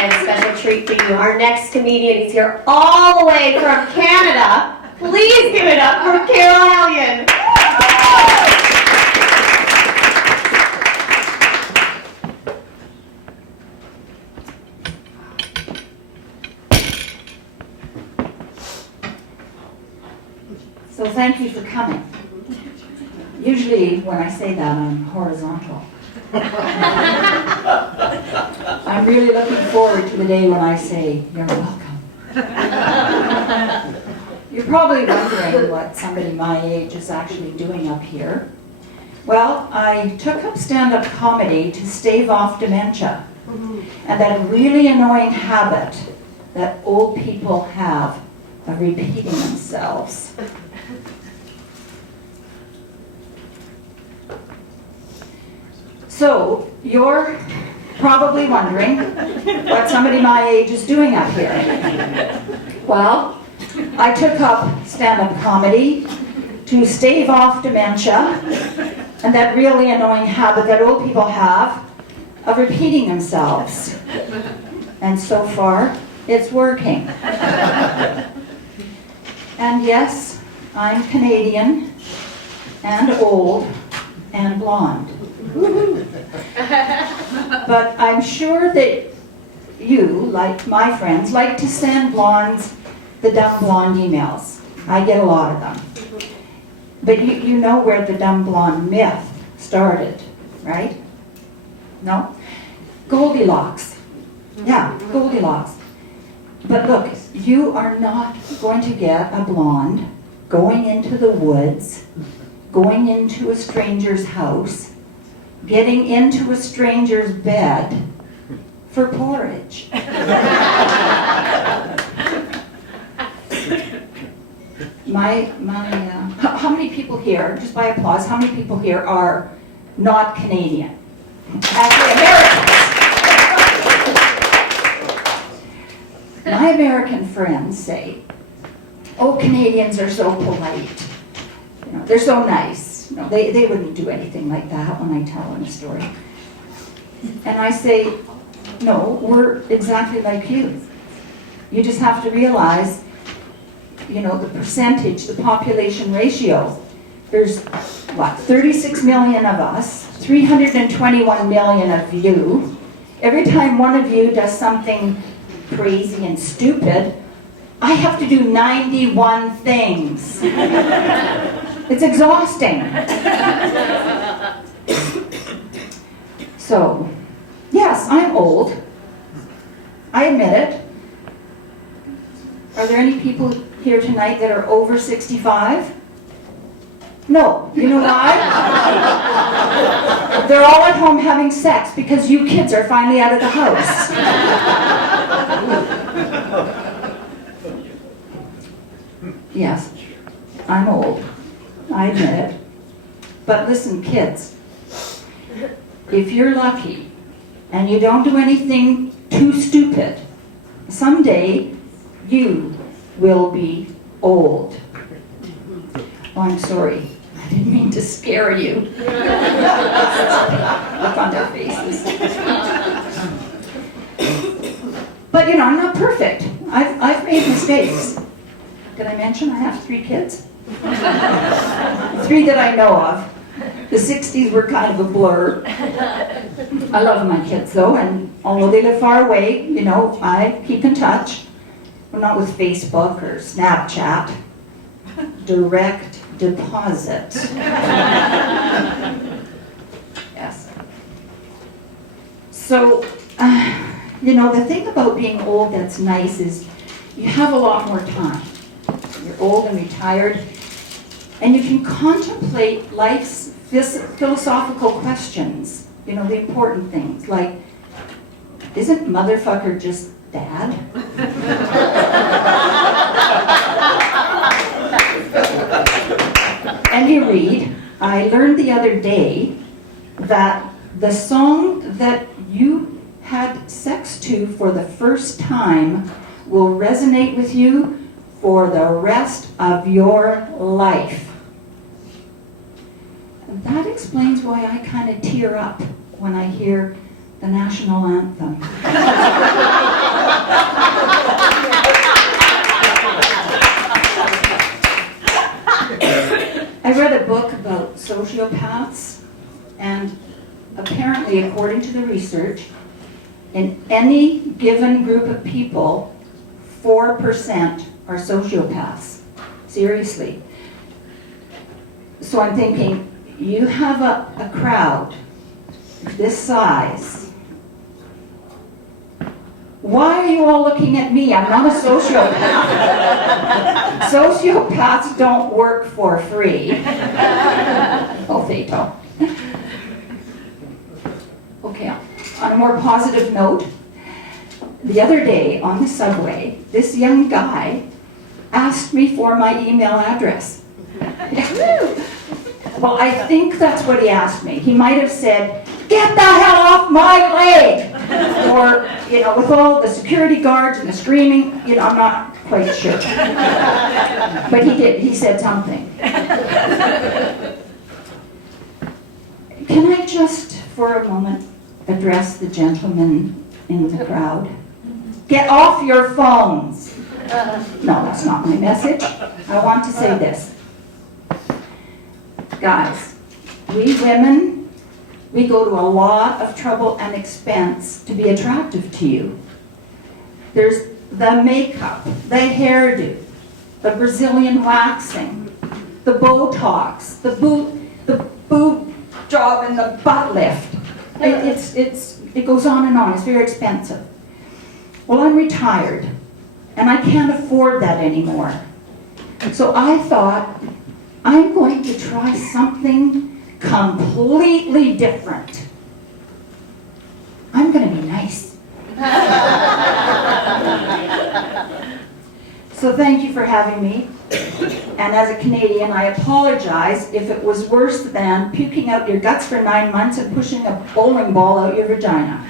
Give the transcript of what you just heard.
and special treat for you. Our next comedian is here all the way from Canada. Please give it up for Carol Halligan. So thank you for coming. Usually when I say that, I'm horizontal. I'm really looking forward to the day when I say, you're welcome. You're probably wondering what somebody my age is actually doing up here. Well, I took up stand-up comedy to stave off dementia and that really annoying habit that old people have of repeating themselves. So, you're probably wondering what somebody my age is doing up here. Well, I took up stand-up comedy to stave off dementia and that really annoying habit that old people have of repeating themselves. And so far, it's working. And yes, I'm Canadian and old and blonde. But I'm sure that you, like my friends, like to send blondes the dumb blonde emails. I get a lot of them. But you know where the dumb blonde myth started, right? No? Goldilocks. Yeah, Goldilocks. But look, you are not going to get a blonde going into the woods, going into a stranger's house, getting into a stranger's bed for porridge. How many people here, just by applause, how many people here are not Canadian? Actually, Americans. My American friends say, oh, Canadians are so polite. You know, they're so nice. No, they wouldn't do anything like that when I tell them a story. And I say, no, we're exactly like you. You just have to realize, you know, the percentage, the population ratio. There's, 36 million of us, 321 million of you. Every time one of you does something crazy and stupid, I have to do 91 things. It's exhausting. So, yes, I'm old. I admit it. Are there any people here tonight that are over 65? No. You know why? They're all at home having sex because you kids are finally out of the house. Yes, I'm old. I admit it. But listen, kids, if you're lucky and you don't do anything too stupid, someday you will be old. Oh, I'm sorry. I didn't mean to scare you. Look on their faces. But you know, I'm not perfect. I've made mistakes. Did I mention I have 3 kids? 3 that I know of. The 60s were kind of a blur. I love my kids though, and although they live far away, you know, I keep in touch. Well, not with Facebook or Snapchat. Direct deposit. Yes. So, you know, the thing about being old that's nice is you have a lot more time. You're old and retired, and you can contemplate life's philosophical questions, you know, the important things, like, isn't motherfucker just dad? And you read, I learned the other day that the song that you had sex to for the first time will resonate with you for the rest of your life. And that explains why I kind of tear up when I hear the national anthem. I read a book about sociopaths, and apparently, according to the research, in any given group of people, 4% are sociopaths. Seriously. So I'm thinking, you have a crowd this size. Why are you all looking at me? I'm not a sociopath. Sociopaths don't work for free. Oh, they don't. Okay, on a more positive note, the other day on the subway, this young guy asked me for my email address. Well, I think that's what he asked me. He might have said, "Get the hell off my leg!" Or, with all the security guards and the screaming, I'm not quite sure. But he did, he said something. Can I just, for a moment, address the gentleman in the crowd? Get off your phones. No, that's not my message. I want to say this. Guys, we women, we go to a lot of trouble and expense to be attractive to you. There's the makeup, the hairdo, the Brazilian waxing, the Botox, the boob job and the butt lift. It goes on and on. It's very expensive. Well, I'm retired, and I can't afford that anymore. So I thought, I'm going to try something completely different. I'm going to be nice. So thank you for having me. And as a Canadian, I apologize if it was worse than puking out your guts for 9 months and pushing a bowling ball out your vagina.